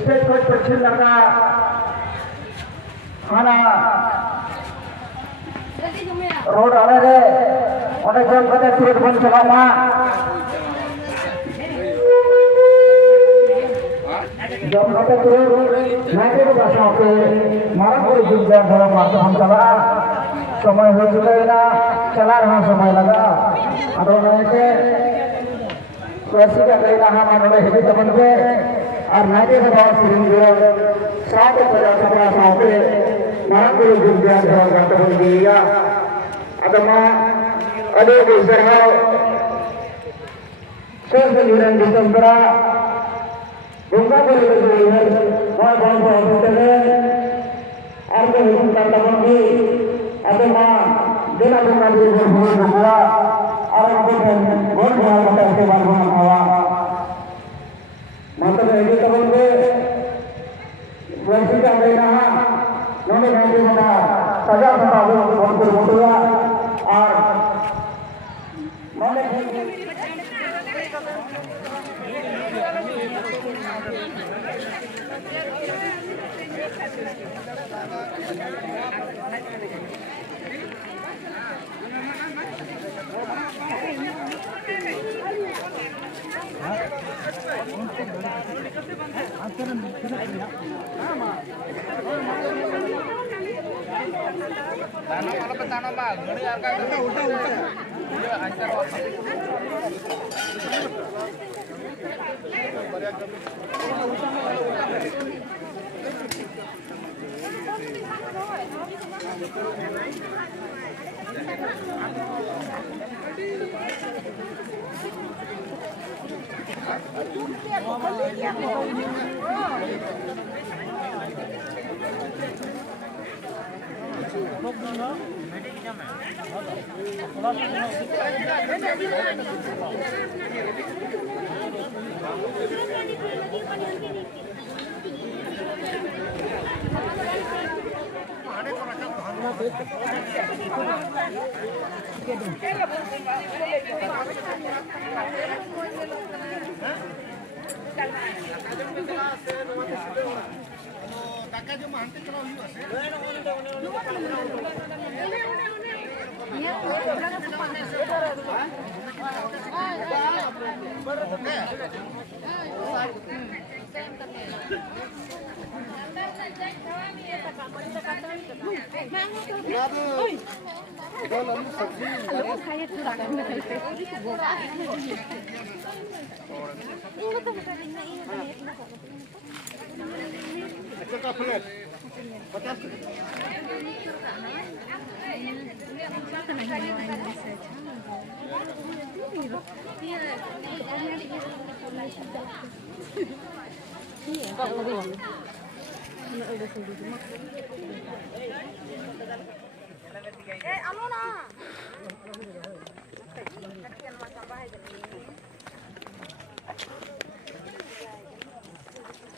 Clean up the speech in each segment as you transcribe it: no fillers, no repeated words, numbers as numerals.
State coach पश्चिम लगा खाना road अलग है जम कदे तुरंत बन चलाना जम कदे तुरंत नाटे को बसा के मारा कोई जिंदा धरा मारता हम चला समय हो चुका है ना चला रहा समय लगा अब नाटे वैसे का कहीं ना हमारे हिंदी तमन पे और नाटे के बाद सिरिंजो सात पचास पचास आते मारा कोई जिंदा धरा मारता हम दिया अदमा अदे बिसरा सोच निरंजन दिसंबरा बुंगा कोई कोई है बहुत होते हैं और कोई उनका तमन्नी अदमा देना बुंगा भी बहुत हुआ और हमको बहुत बड़ा मत के बारे में हवा मतलब है कि तमन्नी वैसे का लेना नोने नोने मता सजा सजा बहुत हुआ और मैंने tanam bang, ini harga udah. Iya, ancar.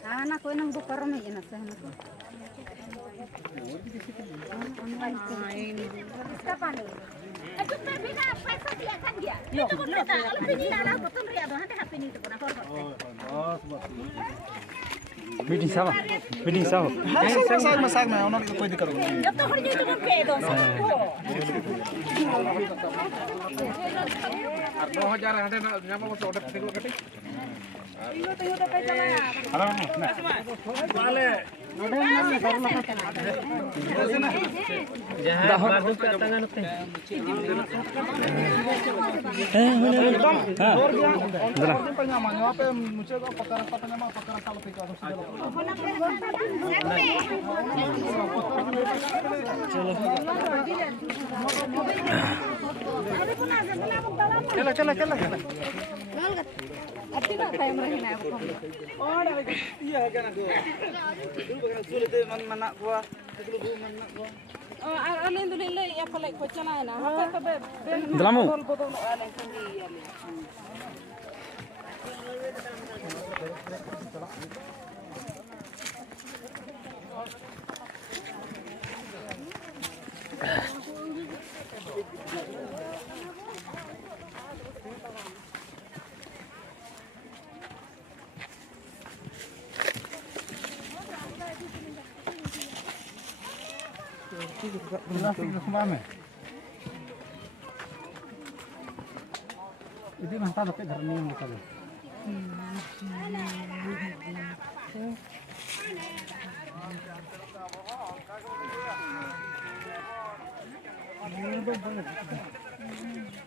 Anak ko nang bukar may ina sa anak ko. Kapan ni? Itu terbina पैसा दिया kan dia. Itu pun kita kalau pilih anak betul dia doang nanti HP ni itu pun apa. Meeting साहब मसाक में उन्होंने कोई दिक्कत नहीं जब तो हर जगह तो पे दो सबको 2000 हटे nyampe waktu order tinggal ketik Iyo to pe chala hello vale dah bagus ke tangan teh Ada pun ada dalam चलो चलो चलो अति ना टाइम रहना है और iya kan aku dulu bakal sulit deh manak gua dulu bu manak gua alin dulu le ya kalau ikut cana na apa tabe Dalamu. botol alin sendiri alin Ini mantap tapi garni yang kita.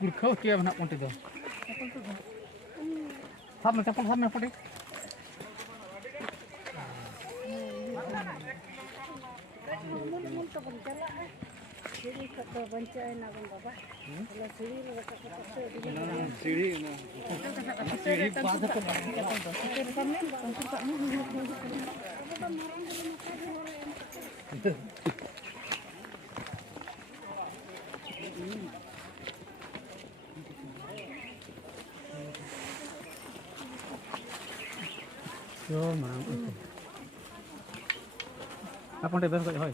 Burkau kia nak ponti tu. Sama ponti. Apa yang terbaik hoy?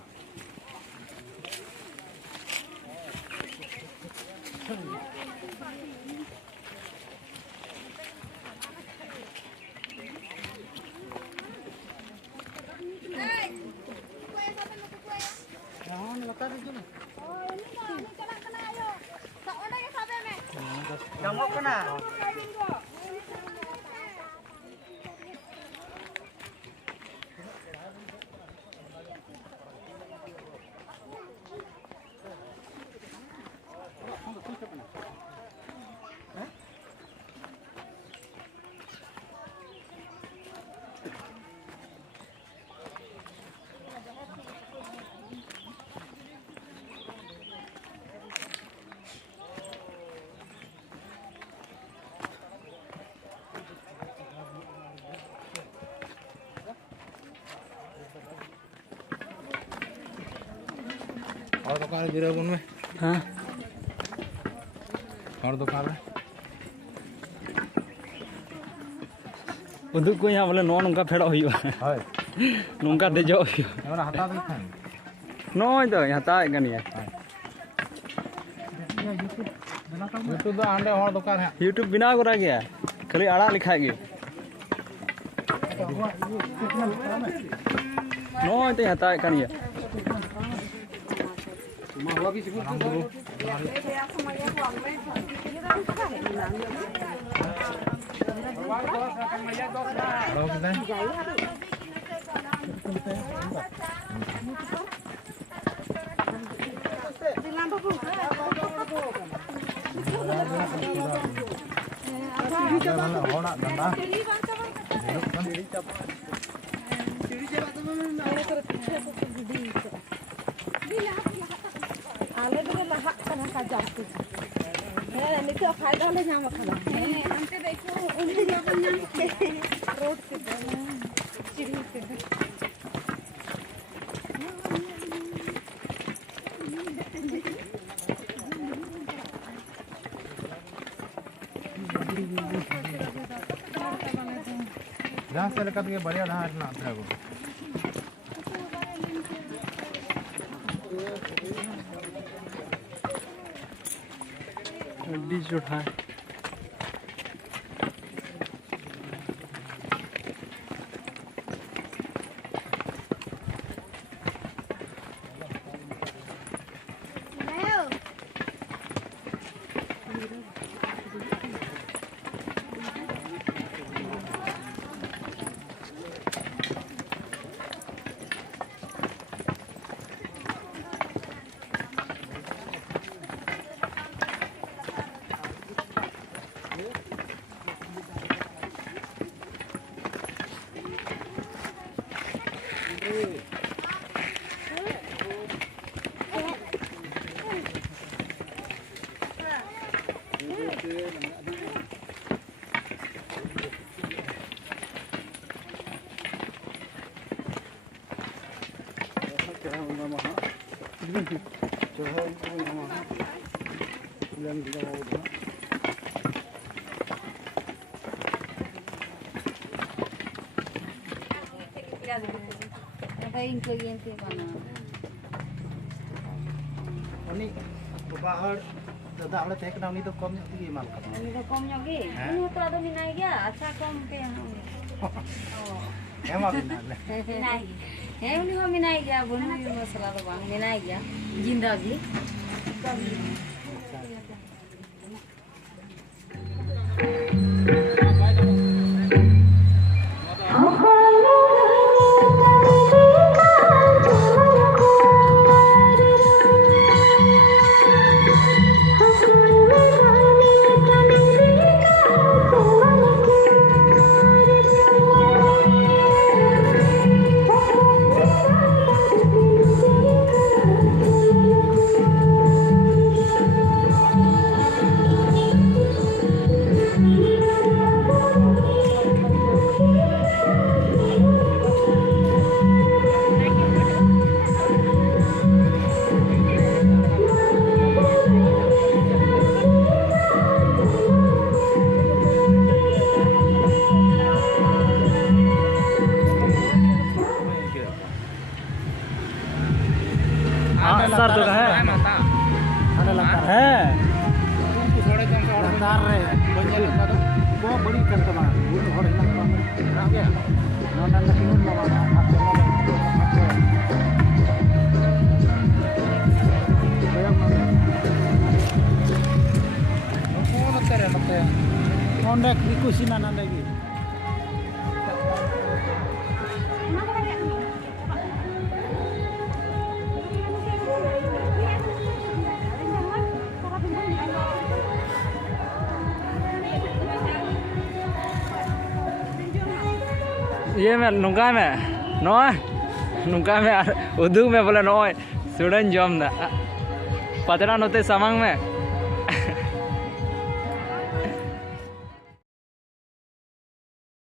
Kamu kena. और दुकान गिरा उनमें हाँ और दुकान में उदुक को यहाँ बोले नौ नौका फेड़ा हुआ हाय नौका दे जाओ और हटा दे खान नौ तो यहाँ ता एक नहीं है यूट्यूब तो आंडे और दुकान है यूट्यूब बिना करा गया खाली आड़ा लिखा गया नौ तो यहाँ ता एक नहीं है आले तो लहा करना का जाती है नहीं तो फायदा ले जाम खाना हमसे देखो उन्हें जगह नाम के रोड पे सीढ़ी पे जहाँ से लेकर के बढ़िया ढार ना था वो डिश उठा Inkau yang tu mana? Ini bahar dadah oleh teh kenal ni tu kom yang tinggi mal. Ini tu kom lagi. Ini tu ada minai dia. Asal kom ke yang ni? Oh. Emang benar. Minai. Ini kau minai dia. Bunuh ini masalah tu bang. Minai dia. Jindaji. Sir तो है Ada lantar. है Sore jam sore lantar re. Banyak lantar tu. Bawa beri kan teman. Bunuh orang nak kamu. Nak ya? Nona nak timun lama. Honda ikusin anak lagi. ये में नुका में नॉय नुका में उदू में बोले नॉय सुडन जम दा पतरा नोते समंग में